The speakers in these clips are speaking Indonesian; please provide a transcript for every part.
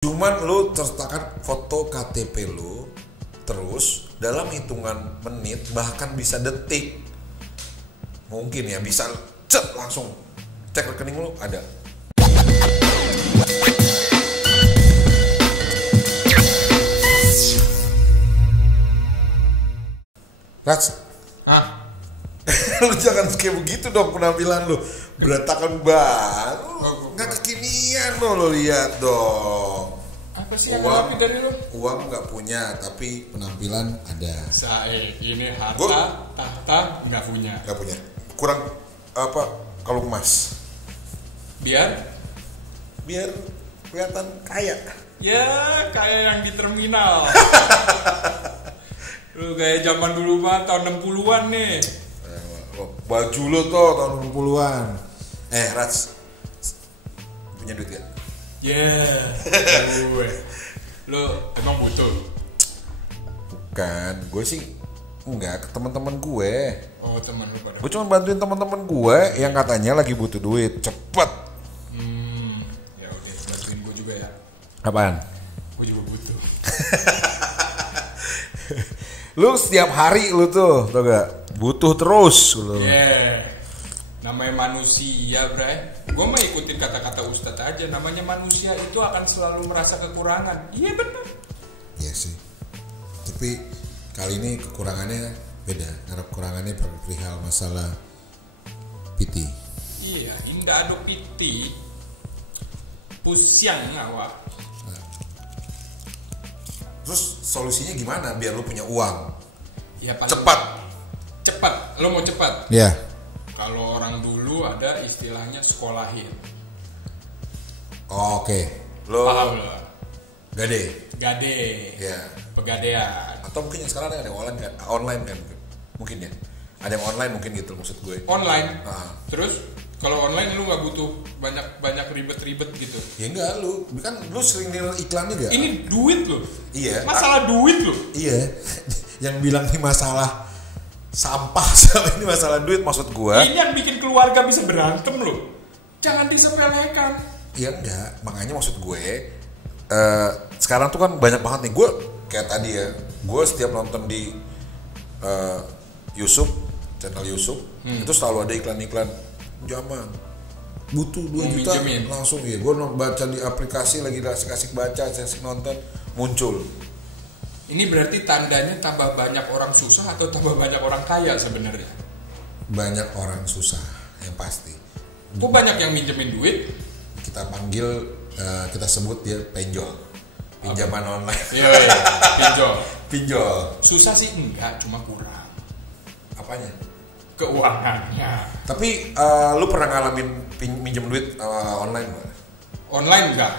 Cuman lu sertakan foto KTP lu, terus dalam hitungan menit bahkan bisa detik, mungkin ya bisa cet langsung cek rekening lu ada. Rats, lu jangan kayak begitu dong penampilan lu, berantakan banget, nggak kekinian lo lihat dong. Apa sih yang lebih dari lu? Uang nggak punya, tapi penampilan ada. Ini harta, tahta nggak punya. Nggak punya, kurang apa kalau emas? Biar kelihatan kaya. Ya kayak yang di terminal. Lu kayak zaman dulu mah tahun 60-an nih. Baju lo tuh tahun 60-an. Rats, punya duit gak? Gue. Lu emang butuh? Bukan, gue sih enggak, ke teman-teman gue. Oh, teman lu pada. Gue cuma bantuin teman-teman gue yang katanya lagi butuh duit, cepet. Ya udah, bantuin gue juga ya. Apaan? Gue juga butuh. Lu setiap hari lu tuh, tau gak? Butuh terus lu. Namanya manusia, Bray. Gue mah ikutin kata-kata Ustadz aja. Namanya manusia itu akan selalu merasa kekurangan. Iya benar. Iya sih. Tapi kali ini kekurangannya beda. Karena kekurangannya perihal masalah piti. Iya, indah ada piti. Pusyang awak. Terus solusinya gimana biar lu punya uang? Ya, cepat. Lo mau cepat? Iya. Kalau orang dulu ada istilahnya sekolahin. Oke. Lo Paham lo? Gade. Ya. Pegadean. Atau mungkin yang sekarang ada yang online kan? Mungkin ya. Ada yang online mungkin gitu maksud gue. Online. Terus kalau online lu nggak butuh banyak ribet-ribet gitu. Ya enggak, lu kan lu sering lihat iklannya gak? Ini duit lo. Iya. Masalah duit lo. Iya. Yang bilang ini masalah sampah sama ini masalah duit maksud gua. Ini yang bikin keluarga bisa berantem loh. Jangan disepelekan. Iya enggak, makanya maksud gue sekarang tuh kan banyak banget nih. Gue kayak tadi ya, gue setiap nonton di YouTube, channel YouTube itu selalu ada iklan-iklan zaman butuh 2 juta minjemin. Langsung ya. Gue baca di aplikasi lagi asik-asik baca, asik nonton muncul. Ini berarti tandanya tambah banyak orang susah atau tambah banyak orang kaya sebenarnya? Banyak orang susah yang pasti. Kok banyak yang minjemin duit? Kita panggil, kita sebut dia penjol, pinjaman online. Iya, Pinjol. Susah sih enggak, cuma kurang. Apanya? Keuangannya. Tapi lu pernah ngalamin minjem duit online nggak? Online enggak.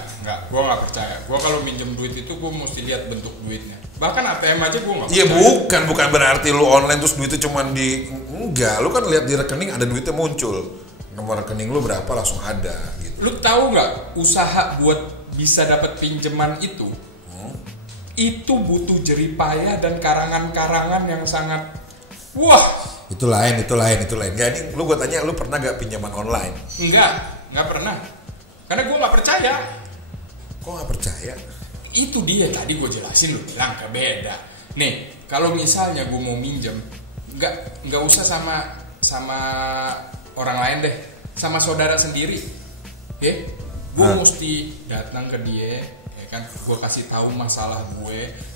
Gue nggak percaya. Gue kalau minjem duit itu gue mesti lihat bentuk duitnya. Bahkan ATM aja gue nggak percaya. Iya bukan berarti lu online terus duitnya cuma enggak. Lu kan lihat di rekening ada duitnya muncul. Nomor rekening lu berapa langsung ada gitu. Lu tahu nggak usaha buat bisa dapat pinjaman itu? Itu butuh jeripayah dan karangan-karangan yang sangat Itu lain. Gak, ini lu gue tanya, lu pernah gak pinjaman online? Nggak pernah. Karena gue nggak percaya. Kok gak percaya? Itu dia tadi gue jelasin, lu bilang beda. Nih, kalau misalnya gue mau minjem, nggak usah sama orang lain deh, sama saudara sendiri. Gue mesti datang ke dia, ya kan? Gue kasih tahu masalah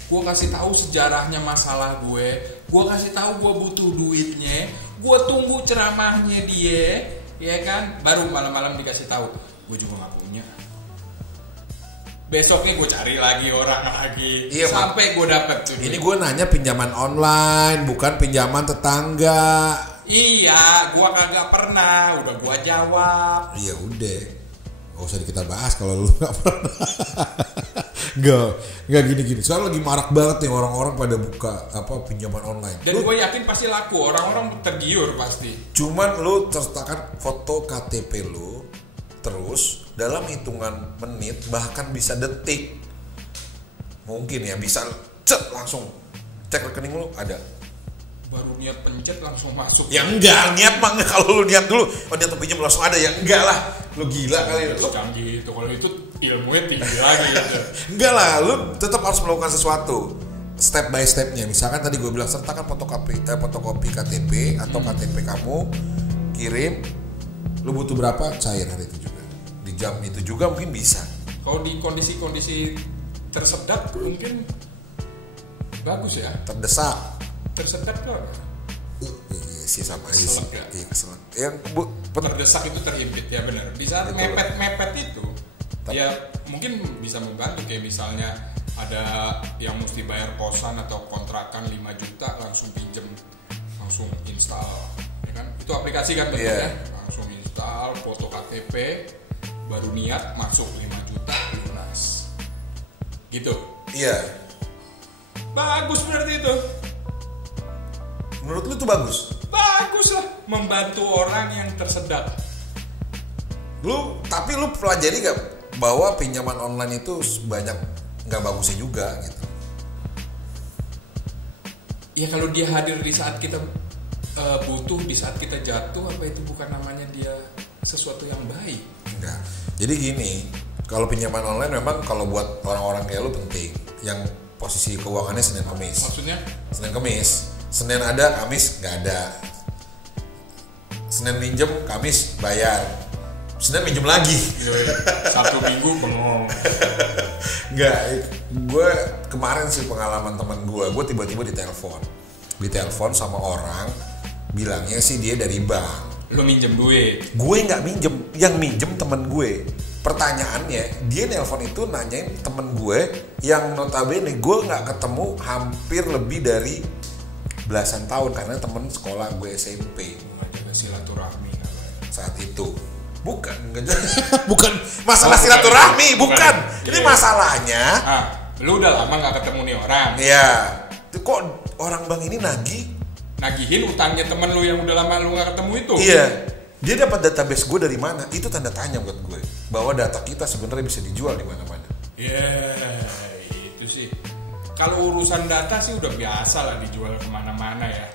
gue kasih tahu sejarahnya masalah gue kasih tahu gue butuh duitnya, gue tunggu ceramahnya dia, ya kan? Baru malam-malam dikasih tahu, gue juga nggak punya. Besoknya gue cari lagi orang lagi, sampai gue dapet tuh. Ini gue nanya pinjaman online, bukan pinjaman tetangga. Iya, gue kagak pernah, udah gue jawab. Iya udah, gak usah kita bahas kalau lu gak pernah. Gak gini. Sekarang lagi marak banget nih orang-orang pada buka pinjaman online. Dan gue yakin pasti laku, orang-orang tergiur pasti. Cuman lu sertakan foto KTP lu, terus dalam hitungan menit bahkan bisa detik, mungkin ya bisa cet langsung cek rekening lu ada. Baru niat pencet langsung masuk. Ya enggak, niat mah kalau lu niat dulu, niat pinjam langsung ada, ya enggak lah. Lu gila kali. Lu canggih itu. Kalau itu ilmunya tinggi lagi gitu. enggak lah, lu tetap harus melakukan sesuatu step by stepnya. Misalkan tadi gue bilang sertakan fotokopi KTP atau KTP kamu, kirim. Lu butuh berapa? Cair hari itu juga. Di jam itu juga mungkin bisa. Kalau di kondisi tersedak mungkin bagus ya. Tersedak kok. Iya sih sama aja sih. Ya? Iya keselak. Yang terdesak itu terhimpit ya benar. Di saat mepet itu ya mungkin bisa membantu kayak misalnya ada yang mesti bayar kosan atau kontrakan 5 juta langsung pinjem, langsung install ya kan. Itu aplikasi kan bentuknya. Langsung install foto KTP baru niat masuk 5 juta lunas. Gitu. Iya. Bagus berarti itu. Menurut lu itu bagus? Bagus lah, membantu orang yang tersedak. Tapi lu pelajari gak bahwa pinjaman online itu banyak nggak bagusnya juga gitu? Ya kalau dia hadir di saat kita butuh, di saat kita jatuh, apa itu bukan namanya dia sesuatu yang baik? Enggak. Jadi gini, kalau pinjaman online memang kalau buat orang-orang kayak lu penting. Yang posisi keuangannya Senin Kamis. Maksudnya? Senin Kamis. Senin ada, Kamis nggak ada. Senin minjem, Kamis bayar. Senin minjem lagi. Sabtu Minggu bengong. Enggak, gue kemarin sih pengalaman teman gue tiba-tiba ditelepon sama orang, bilangnya sih dia dari bank. Lu minjem duit? Gue nggak minjem, yang minjem temen gue. Pertanyaannya, dia nelpon itu nanyain temen gue yang notabene gue nggak ketemu hampir lebih dari belasan tahun karena temen sekolah gue SMP. Mengajaga silaturahmi saat itu. Bukan masalah silaturahmi, bukan. Ini masalahnya. Lu udah lama nggak ketemu nih orang. Iya. Kok orang bank ini nagihin utangnya temen lu yang udah lama lu nggak ketemu itu? Iya. Dia dapat database gue dari mana? Itu tanda tanya buat gue. Bahwa data kita sebenarnya bisa dijual di mana-mana. Iya, itu sih. Kalau urusan data sih udah biasa lah dijual kemana-mana ya.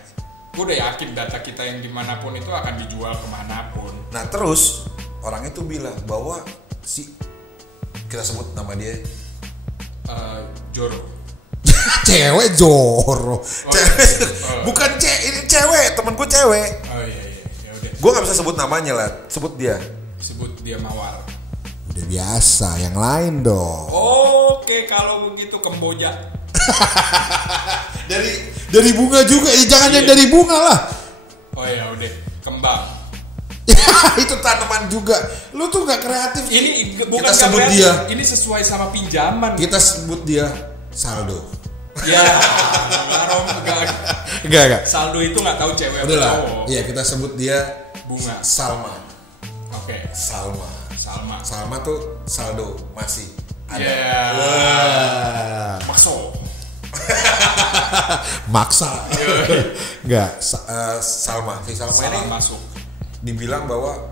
Gue udah yakin data kita yang dimanapun itu akan dijual kemanapun. Nah terus orang itu bilang bahwa kita sebut nama dia Joro. Cewek Joro. Bukan ini cewek, temen gue cewek. Oh iya. Ya udah. Gue nggak bisa sebut namanya lah, sebut dia Mawar. Udah biasa, yang lain dong. Oke, kalau begitu Kemboja. dari bunga juga, ya jangan yang dari bunga lah. Oh ya udah, kembang. Itu tanaman juga. Lu tuh nggak kreatif. Ini bukan kita sebut kreatif. dia. Ini sesuai sama pinjaman. Kita sebut dia saldo. Ya, enggak. Saldo itu nggak tahu cewek atau cowok. Iya, kita sebut dia bunga. Salma. Oke. Salma tuh saldo masih ada. Maksa. Enggak, Salma ini masuk. Dibilang bahwa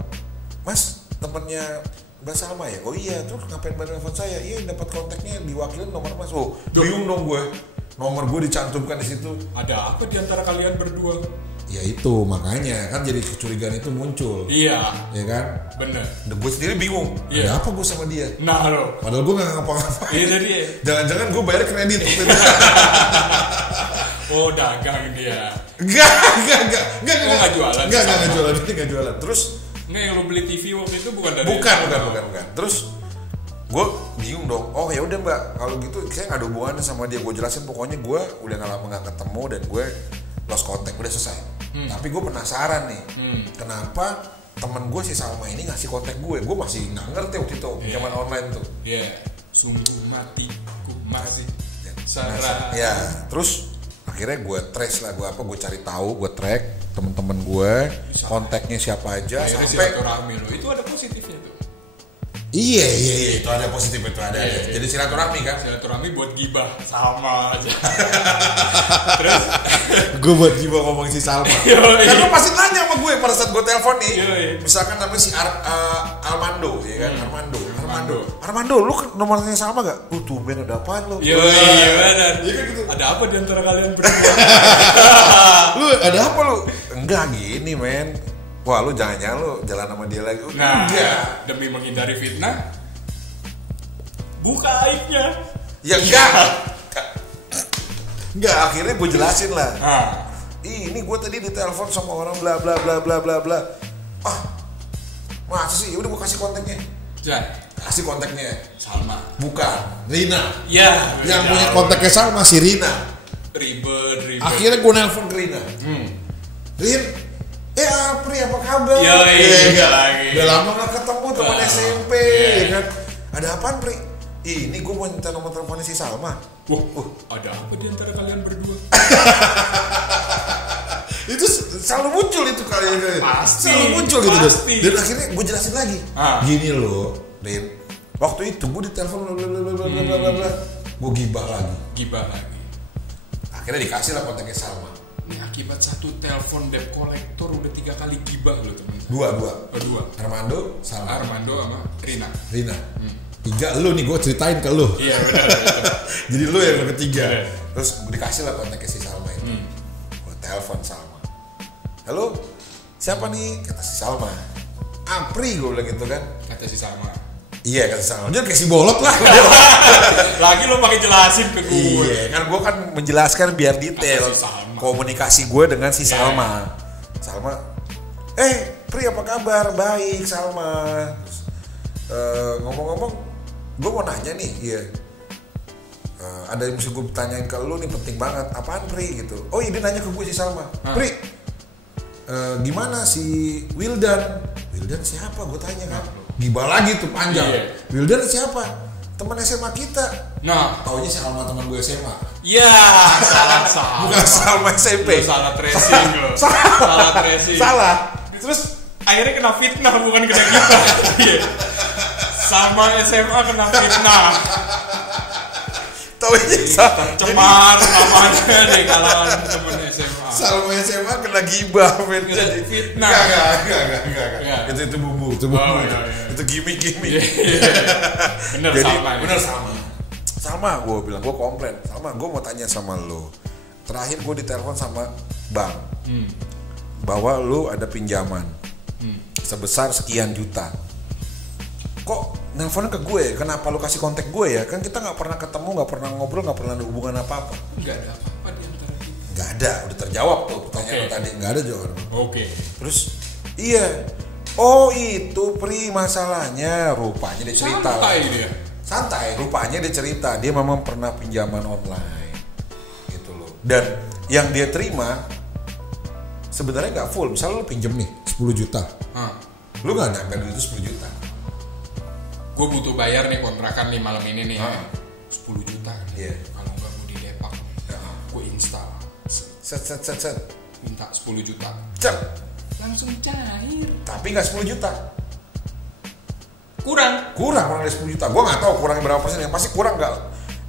Mas temennya Mbak Salma ya? Oh iya, terus ngapain telepon saya? Iya, dapat kontaknya diwakilin nomor Mas. Oh, bingung dong gue. Nomor gue dicantumkan di situ. Ada apa di antara kalian berdua? Ya itu makanya kan jadi kecurigaan itu muncul. Iya. Ya kan? Bener. Dan gue sendiri bingung. Iya. Ada apa gue sama dia? Nah lo. Padahal gue nggak ngapa-ngapain. Iya tadi. Jangan-jangan gue bayar kredit. Oh dagang dia. Enggak. Oh nggak jualan. Enggak jualan. Terus nggak yang lo beli TV waktu itu bukan dari. Bukan. Terus gue bingung dong. Oh ya udah Mbak, kalau gitu saya nggak ada hubungannya sama dia. Gue jelasin pokoknya gue udah nggak lama nggak ketemu dan gue lost contact, udah selesai. Tapi gue penasaran nih, kenapa temen gue si Salma ini ngasih kontak gue masih nggak ngerti waktu itu pinjaman online tuh. Iya. Sungguh matiku masih sarah. Ya, terus akhirnya gue trace lah, gue cari tahu, gue track temen-temen gue, kontaknya siapa aja. Akhirnya sampai silaturahmi lo itu ada positifnya tuh. Iya, itu ada positif itu ada. Iya. Jadi silaturahmi kan? Silaturahmi buat gibah sama aja. Terus gue buat gibah ngomong si Salma. Karena lu pasti nanya sama gue pada saat gue telepon nih. Misalkan namanya si Armando, ya kan? Armando, lu nomornya Salma gak? Tumben ada apaan lu? Iya benar. Gitu. Ada apa di antara kalian berdua? Lu ada apa lu? Enggak gini men. wah lu jangan-jangan lu jalan sama dia lagi. Nah, enggak. demi menghindari fitnah, buka aibnya. Ya enggak. Enggak, akhirnya gue jelasin lah. Ini gue tadi ditelepon sama orang bla bla bla bla bla bla. Ah, masa sih? Udah gue kasih kontaknya. Kasih kontaknya. Salma. Bukan, Rina. Ya. Yang punya kontaknya Salma si Rina. Ribet. Akhirnya gue nelpon ke Rina. Rin, Apri apa kabar? Iya lagi. Udah lama gak ketemu teman SMP, ya kan? Ada apaan, Pri? Ini gue mau minta nomor teleponnya si Salma. Wah, ada apa di antara kalian berdua? Itu selalu muncul itu kalian. Pasti. Selalu muncul gitu. Pasti. Dan akhirnya gue jelasin lagi. Gini loh, Rin. Waktu itu gue ditelepon bla. Gue gibah lagi. Akhirnya dikasih lah kontaknya Salma. Ini akibat satu telepon debt collector udah 3 kali gibah lo teman. Dua. Armando, Salma. Armando sama Rina. 3 lu nih, gue ceritain ke lu. Iya benar. Jadi lu yang ketiga. Terus dikasih lah kontaknya si Salma itu. Gue telepon Salma. Halo, siapa nih? Kata si Salma. Apri, gue bilang gitu kan. Kata si Salma. Iya, kata si Salma. Dia kayak si bolot lah. Lagi lo pakai jelasin ke gue. Iya, kan gue kan menjelaskan biar detail si komunikasi gue dengan si Salma. Salma, Pri apa kabar? Baik, Salma. Terus, ngomong-ngomong, gue mau nanya nih, ada yang mesti gue tanyain ke lu nih, penting banget. Apaan, Pri? Gitu. Oh iya, dia nanya ke gue si Salma. Pri, gimana si Wildan? Wildan siapa? Gue tanya kan. Gibah lagi tuh panjang. Wildan siapa? Teman SMA kita. Nah, taunya si Salma teman gue SMA. Iya, salah. Bukan Salma SMP. Salah tracing lo. Salah tracing. Salah. Terus akhirnya kena fitnah, bukan kena kita. Sama SMA kena fitnah. Taunya Cemar namanya di kalangan temen SMA. Salma SMA kena gibah, men. Jadi fitnah. Enggak. Itu bumbu. Itu gimmick. Bener sama. Salma, gue bilang, gue komplain. Salma, gue mau tanya sama lo. Terakhir gue ditelepon sama bank bahwa lo ada pinjaman sebesar sekian juta. Kok nelfonnya ke gue? Kenapa lo kasih kontak gue ya? Kan kita nggak pernah ketemu, nggak pernah ngobrol, nggak pernah ada hubungan apa-apa. Nggak ada apa-apa di antara kita. Nggak ada, udah terjawab tuh pertanyaan lo tadi. Nggak ada jawaban. Terus? Iya. Oh itu Pri masalahnya. Rupanya dia cerita. Santai. Rupanya dia cerita. Dia memang pernah pinjaman online. Gitu loh. Dan yang dia terima sebenarnya nggak full. Misalnya lo pinjem nih 10 juta. Lo nggak nyampe duit itu 10 juta. Gue butuh bayar nih kontrakan nih malam ini nih. 10 juta. Iya. Kalau nggak gue di depak. Gue install. Set. Minta 10 juta. Cep. Langsung cair. Tapi nggak 10 juta. Kurang dari 10 juta. Gue nggak tahu kurang berapa persen. Yang pasti kurang nggak.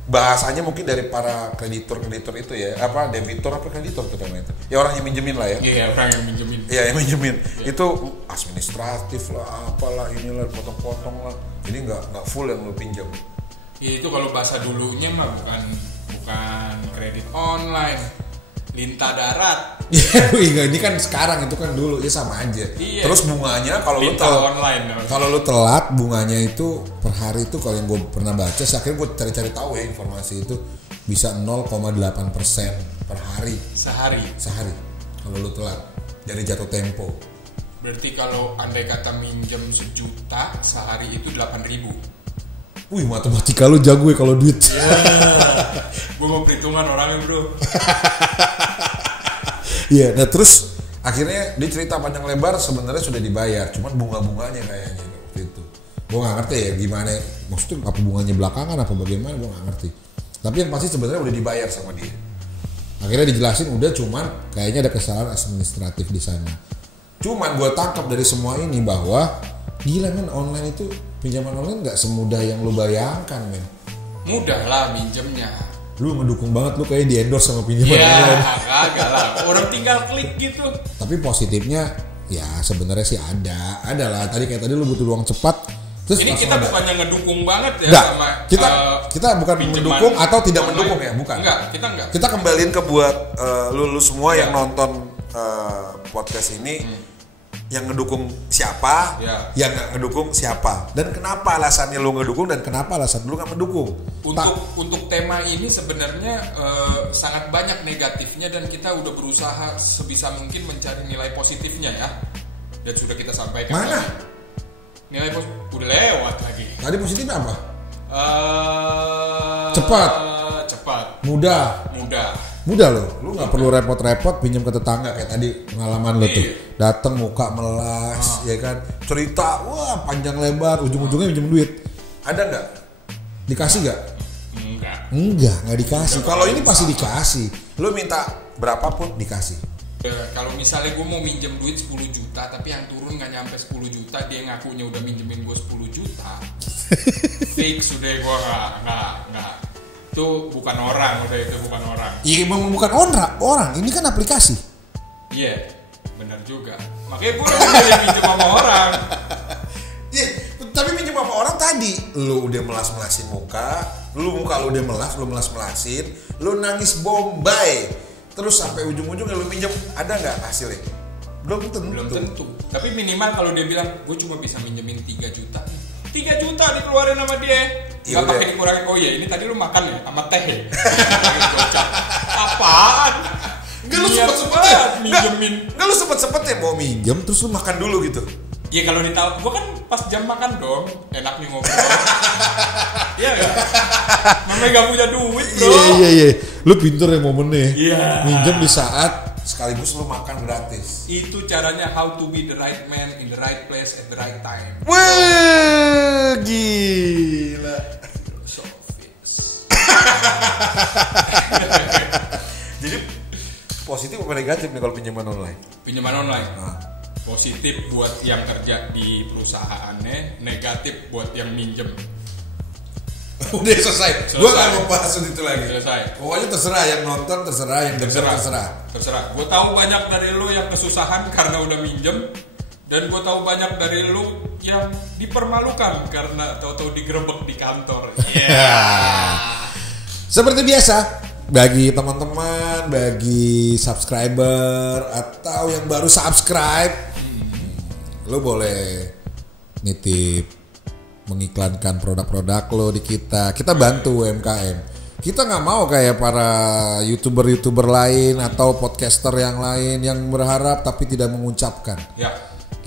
Bahasanya mungkin dari para kreditor itu ya. Apa debitur apa kreditor tuh namanya itu. Ya orang yang minjemin lah ya. Iya, orang yang minjemin. Iya, yang minjemin. Itu administratif lah, apalah inilah potong-potong lah. Jadi nggak full yang lo pinjam. Ya itu kalau bahasa dulunya mah bukan kredit online, lintah darat. Ini kan sekarang, itu kan dulu ya sama aja. Iya. Terus bunganya kalau lo online. Kalau lo telat bunganya itu per hari itu kalau yang gue pernah baca, akhirnya gue cari-cari tahu ya informasi itu bisa 0,8% per hari. Sehari. Kalau lo telat dari jatuh tempo. Berarti kalau andai kata minjem 1 juta sehari itu 8.000. Wih, matematika lu jago ya kalau duit. Gue mau perhitungan orangnya bro. Iya, nah terus akhirnya dia cerita panjang lebar sebenarnya sudah dibayar, cuman bunga-bunganya kayaknya waktu itu. Gue nggak ngerti ya gimana, maksudnya apa bunganya belakangan apa bagaimana, gue nggak ngerti. Tapi yang pasti sebenarnya udah dibayar sama dia. Akhirnya dijelasin udah, cuman kayaknya ada kesalahan administratif di sana. Cuman gue tangkap dari semua ini bahwa gila men, online itu pinjaman online nggak semudah yang lu bayangkan men. Mudah lah minjemnya. Lu ngedukung banget, lu kayak di endorse sama pinjaman online. Iya, kagak lah. Orang tinggal klik gitu. Tapi positifnya ya sebenarnya sih ada lah. Tadi lu butuh uang cepat. Terus ini kita bukannya ngedukung banget ya. Enggak, sama kita bukan mendukung atau tidak online. Mendukung ya, bukan. Enggak. Kita kembaliin ke buat lu semua yang nonton podcast ini. yang ngedukung siapa, yang nggak ngedukung siapa, dan kenapa alasannya lu ngedukung dan kenapa alasan lu nggak mendukung. Untuk tema ini sebenarnya sangat banyak negatifnya dan kita udah berusaha sebisa mungkin mencari nilai positifnya ya, dan sudah kita sampaikan. Mana? Nilai udah lewat lagi. Tadi positifnya apa? Cepat, mudah loh. Lu nggak perlu repot-repot pinjam ke tetangga kayak tadi pengalaman lo tuh. Datang muka melas, ya kan, cerita, wah panjang lebar, ujung-ujungnya pinjam duit. Ada nggak? Dikasih nggak? Nggak dikasih. Kalau ini pasti dikasih. Lu minta berapapun dikasih. Kalau misalnya gue mau minjem duit 10 juta tapi yang turun nggak nyampe 10 juta, dia ngakunya udah minjemin gue 10 juta. Fix udah gue nggak. Itu bukan orang, udah itu bukan orang. Iya, bukan orang. Ini kan aplikasi. Iya, benar juga. Makanya gue udah milih minjem sama orang. Iya, tapi minjem sama orang tadi lu udah melas-melasin muka, lu udah melas-melasin, lu nangis bombay, terus sampai ujung-ujungnya lu minjem, ada nggak hasilnya? Belum tentu. Tapi minimal kalau dia bilang gue cuma bisa minjemin 3 juta, 3 juta dikeluarin sama dia. Gak pakai dikurangin. Oh iya, ini tadi lu makan ya sama teh ya? Apaan? Enggak, lu sempet-sempet minjemin. Enggak, lu sempet-sempet ya mau minjem terus lu makan dulu gitu. Iya, kalau ditahu, gue kan pas jam makan dong, enak nih ngobrol. Iya ya. Namanya gak punya duit bro. Iya. Lu pinter ya momennya. Iya. Minjem di saat sekaligus lu makan gratis. Itu caranya how to be the right man in the right place at the right time. Wah, gila. So fix. Jadi positif apa negatif nih kalau pinjaman online? Pinjaman online. Positif buat yang kerja di perusahaannya, negatif buat yang minjem. Udah selesai. Gua nggak mau bahas itu lagi. Selesai. Pokoknya terserah yang nonton, terserah yang denger, terserah. Gue tahu banyak dari lu yang kesusahan karena udah minjem, dan gue tahu banyak dari lu yang dipermalukan karena tahu-tahu digerebek di kantor. Seperti biasa, bagi teman-teman, bagi subscriber atau yang baru subscribe, lo boleh nitip mengiklankan produk-produk lo di kita bantu UMKM. Kita nggak mau kayak para youtuber lain atau podcaster yang lain yang berharap tapi tidak mengucapkan,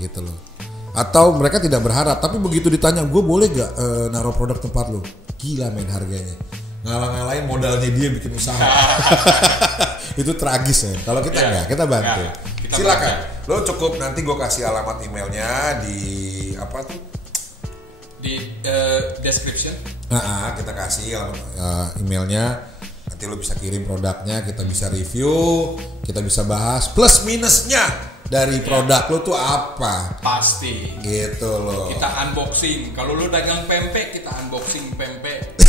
gitu loh. Atau mereka tidak berharap tapi begitu ditanya, gue boleh gak naruh produk tempat lo, gila main harganya, ngalang-ngalain modalnya dia bikin usaha. Itu tragis ya. Kalau kita enggak, kita bantu. Silakan. Lo cukup nanti gue kasih alamat emailnya di apa tuh? Di description. Kita kasih alamat emailnya. Nanti lo bisa kirim produknya, kita bisa review, kita bisa bahas plus minusnya dari produk lo tuh apa. Pasti. Gitu loh. Kita unboxing. Kalau lo dagang pempek, kita unboxing pempek.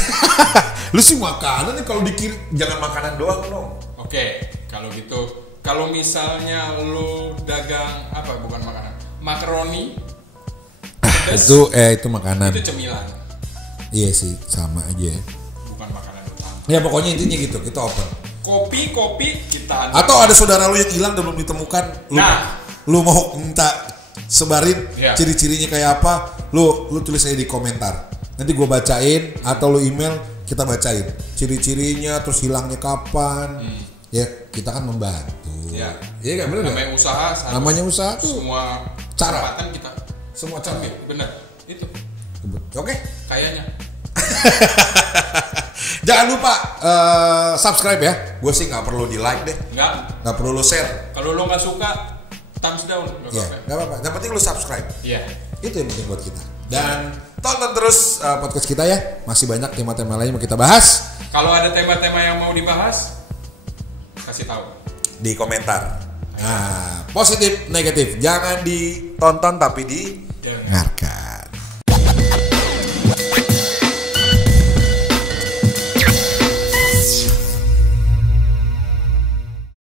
Lu sih makanan nih, kalau dikirim jangan makanan doang dong. Oke, kalau gitu. Kalau misalnya lu dagang apa, bukan makanan, makaroni, itu makanan. Itu cemilan. Iya sih, sama aja. Bukan makanan utama. Ya pokoknya intinya gitu, kita open. Kopi kita. Atau ada saudara lu yang hilang dan belum ditemukan, lu mau minta sebarin ciri-cirinya kayak apa, lu tulis aja di komentar. Nanti gue bacain atau lu email, kita bacain ciri-cirinya, terus hilangnya kapan. Ya kita kan membantu. Iya kan, bener. Namanya usaha tuh semua cara kita semua cara. Bener itu. Oke. Kayaknya. Jangan lupa subscribe ya. Gue sih nggak perlu di like deh. Nggak perlu lo share. Kalau lo nggak suka, thumbs down. Nggak apa-apa. Yang penting lo subscribe. Iya. Itu yang penting buat kita. Dan tonton terus podcast kita ya. Masih banyak tema-tema lain yang mau kita bahas. Kalau ada tema-tema yang mau dibahas, kasih tahu di komentar. Positif, negatif, jangan ditonton tapi didengarkan.